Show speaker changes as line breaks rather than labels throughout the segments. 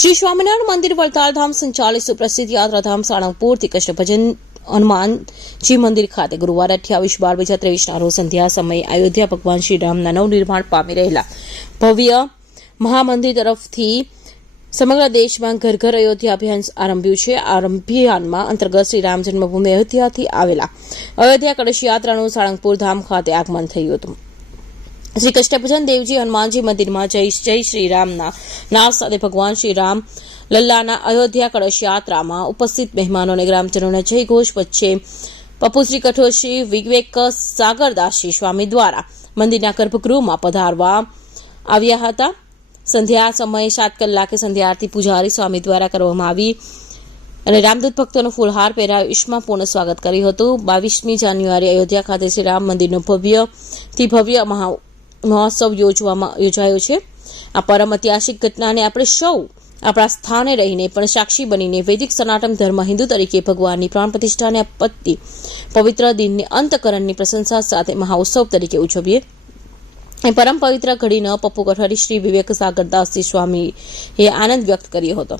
શ્રી સ્વામિનારાયણ મંદિર વડતાલધામ સંચાલિત સુપ્રસિદ્ધ યાત્રાધામ સાણંગપુરથી કૃષ્ણ ભજન હનુમાનજી મંદિર ખાતે ગુરુવાર અઠ્યાવીસ બાર બે હજાર ત્રેવીસના રોજ સંધ્યા સમયે અયોધ્યા ભગવાન શ્રી રામના નવનિર્માણ પામી રહેલા. ભવ્ય મહામંદિર તરફથી સમગ્ર દેશમાં ઘર ઘર અયોધ્યા અભિયાન આરંભ્યું છે. આ અભિયાનમાં અંતર્ગત શ્રી રામ જન્મભૂમિ અયોધ્યાથી આવેલા. અયોધ્યા કળશ યાત્રાનું સાળંગપુર ધામ ખાતે આગમન થયું હતું. શ્રી કષ્ટભજન દેવજી હનુમાનજી મંદિરમાં જય જય શ્રી રામના નામ સાથે ભગવાન શ્રી રામ લલ્લાના અયોધ્યા કળશ યાત્રામાં ઉપસ્થિત મહેમાનોને ગ્રામજનોના જય ઘોષ વચ્ચે પપુશ્રી કઠોરશ્રી વિવેક સાગરદાસજી સ્વામી દ્વારા મંદિરના ગર્ભગૃહમાં પધારવા આવ્યા હતા. સંધ્યા સમયે સાત કલાકે સંધ્યા આરતી પૂજારી સ્વામી દ્વારા કરવામાં આવી અને રામદૂત ભક્તોનો ફૂલહાર પહેરાવી ઉષ્માપૂર્ણ સ્વાગત કર્યું હતું. બાવીસમી જાન્યુઆરી અયોધ્યા ખાતે શ્રી રામ મંદિરનો ભવ્યથી ભવ્ય મહા મહોત્સવ યોજવામાં, યોજાયો છે. આ પરમ ઐતિહાસિક ઘટનાને આપણે સૌ આપણા સ્થાને રહીને પણ સાક્ષી બનીને વૈદિક સનાતન ધર્મ હિન્દુ તરીકે ભગવાનની પ્રાણ પ્રતિષ્ઠાને આપત્તિ પવિત્ર દિનને અંતકરણની પ્રશંસા સાથે મહાઉત્સવ તરીકે ઉજવીએ. એ પરમ પવિત્ર ઘડીનો પપ્પુ કઠારી શ્રી વિવેક સાગરદાસજી સ્વામીએ આનંદ વ્યક્ત કર્યો હતો.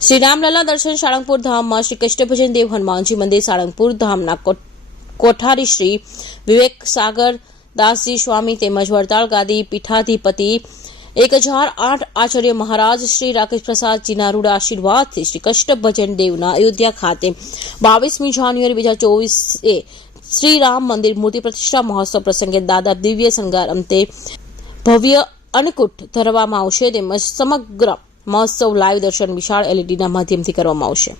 શ્રી રામલલા દર્શન સાળંગપુર ધામમાં શ્રી કૃષ્ણભજન દેવ હનુમાનજી મંદિર સાળંગપુર ધામના કોઠારી શ્રી વિવેક સાગર દાસજી સ્વામી તેમજ વડતાલ ગાદી પીઠાધિપતિ એક હજાર આઠ આચાર્ય મહારાજ શ્રી રાકેશ પ્રસાદજીના રૂડ આશીર્વાદથી શ્રી કૃષ્ણભજન દેવના અયોધ્યા ખાતે બાવીસમી જાન્યુઆરી બે હજાર ચોવીસે શ્રી રામ મંદિર મૂર્તિ પ્રતિષ્ઠા મહોત્સવ પ્રસંગે દાદા દિવ્ય શણગાર અંતે ભવ્ય અન્નકૂટ ધરવામાં આવશે તેમજ સમગ્ર મહોત્સવ લાઈવ દર્શન વિશાળ એલઈડીના માધ્યમથી કરવામાં આવશે.